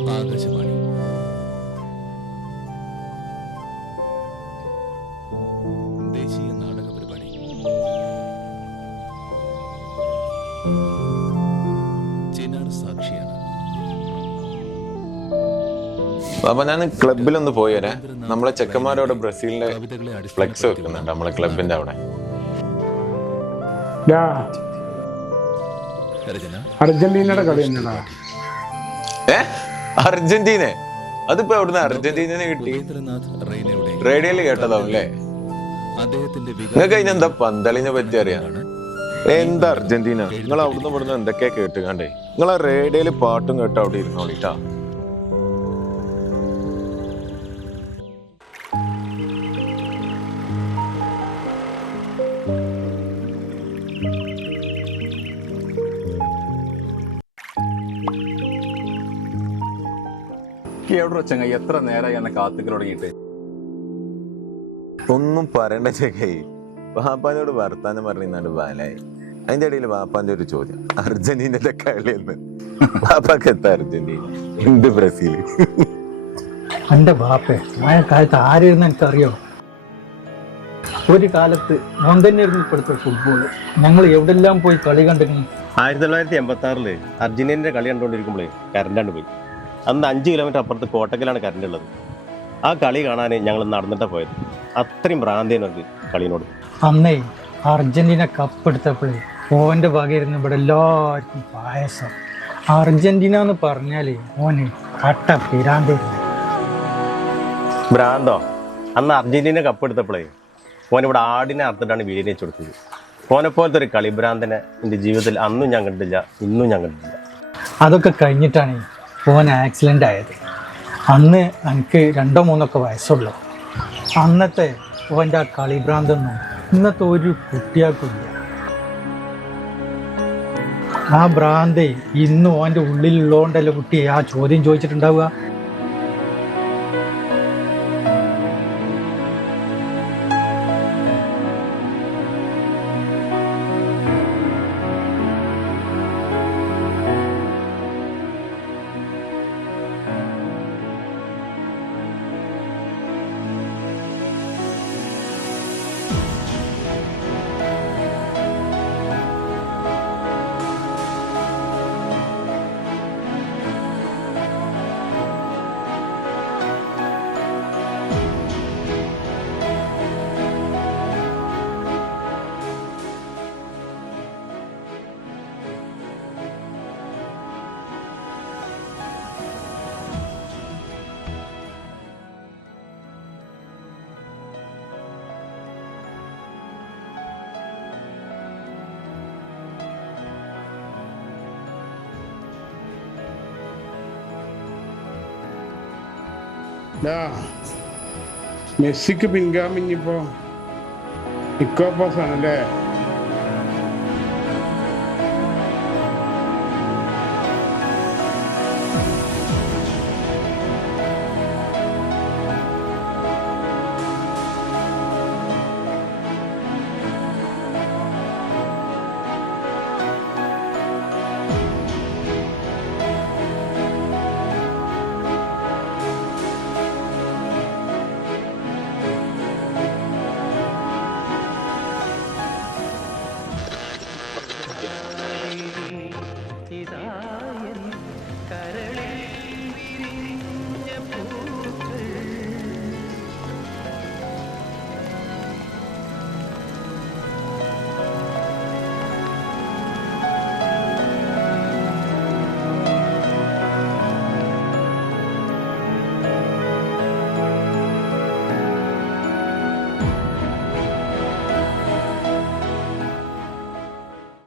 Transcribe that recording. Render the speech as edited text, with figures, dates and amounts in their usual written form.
ആകാശവാണി. ദേശീയ നാടക പരിപാടി. ചിനാർ സാക്ഷിയാണ്. അപ്പൊ ഞാൻ ക്ലബിലൊന്ന് പോയി വരാം. നമ്മളെ ചെക്കന്മാരോട് ബ്രസീലിന്റെ ഫ്ലെക്സ് വെക്കുന്നുണ്ട് നമ്മളെ ക്ലബിന്റെ അവിടെ. അർജന്റീനയുടെ കളി എന്നടാ. അർജന്റീന? അതിപ്പോ എവിടുന്ന് അർജന്റീനനെ കിട്ടി? റേഡിയോയിൽ കേട്ടതാവും അല്ലേ? നിങ്ങൾക്ക് അതിനെന്താ പന്തളിനെ പറ്റി അറിയാം? എന്താ അർജന്റീന? നിങ്ങൾ അവിടുന്ന് ഇവിടുന്ന് എന്തൊക്കെയാ കേട്ടുകണ്ടേ? നിങ്ങളെ റേഡിയോയില് പാട്ടും കേട്ടോ അവിടെ ഇരുന്നോളിട്ടാ. എവിടെ ചങ്ങായി എത്ര നേരമായി എന്നെ കാത്തുക്കൽ തുടങ്ങിയിട്ട്? ഒന്നും പറയണ്ട ചങ്ങായി. വാപ്പാനോട് വർത്താനം പറഞ്ഞാണ്ട് ബാലായി. അതിന്റെ ഇടയിൽ വാപ്പാന്റെ ഒരു ചോദ്യം, അർജന്റീനയുടെ കളിയെന്ന്. വാപ്പാക്ക് എത്താ അർജന്റീന, എന്ത് ബ്രസീൽ? എന്റെ ബാപ്പേ, ആ കാലത്ത് ആരായിരുന്നു എനിക്കറിയോ? ഒരു കാലത്ത് മോൻ തന്നെയായിരുന്നു ഇപ്പോഴത്തെ ഫുട്ബോള്. ഞങ്ങൾ എവിടെല്ലാം പോയി കളി കണ്ടിരുന്നു. 1986 അർജന്റീനയുടെ കളി കണ്ടുകൊണ്ടിരിക്കുമ്പോഴേ കറണ്ടാണ്ട് പോയി. അന്ന് 5 കിലോമീറ്റർ അപ്പുറത്ത് കോട്ടക്കലാണ് കറണ്ട് ഉള്ളത്. ആ കളി കാണാൻ ഞങ്ങൾ നടന്നിട്ടാണ് പോയത്. അത്രയും ഭ്രാന്തിയാണ് കളിനോട്. അന്നേ അർജന്റീന കപ്പെടുത്തപ്പോഴേ ഓന്റെ വകയിരുന്ന് ഇവിടെ എല്ലാവർക്കും പായസം. അർജന്റീന എന്ന് പറഞ്ഞാല് ഓന് കട്ട പിരാന്തായിരുന്നു. ഭ്രാന്തോ? അന്ന് അർജന്റീന കപ്പെടുത്തപ്പോഴേ ഓനിവിടെ ആടിനെ അറുത്തിട്ടാണ് വീടിനെ വെച്ച് കൊടുത്തത്. ഓനെപ്പോലത്തെ ഒരു കളിഭ്രാന്തനെ എൻ്റെ ജീവിതത്തിൽ അന്നും ഞാൻ കണ്ടില്ല, ഇന്നും ഞാൻ കണ്ടില്ല. അതൊക്കെ കഴിഞ്ഞിട്ടാണ് ഓൻ ആക്സിഡൻ്റ് ആയത്. അന്ന് എനിക്ക് 2-3 വയസ്സുള്ളൂ. അന്നത്തെ ഓൻ്റെ ആ കളിഭ്രാന്തൊന്നും ഇന്നത്തെ ഒരു കുട്ടിയാക്കില്ല. ആ ഭ്രാന്ത് ഇന്നും ഓൻ്റെ ഉള്ളിലുള്ളതുകൊണ്ടല്ലേ കുട്ടി ആ ചോദ്യം ചോദിച്ചിട്ടുണ്ടാവുക. മെസ്സിക്ക് പിൻഗാമിഞ്ഞിപ്പോ ഇക്കോപ്പാസ് ആണല്ലേ?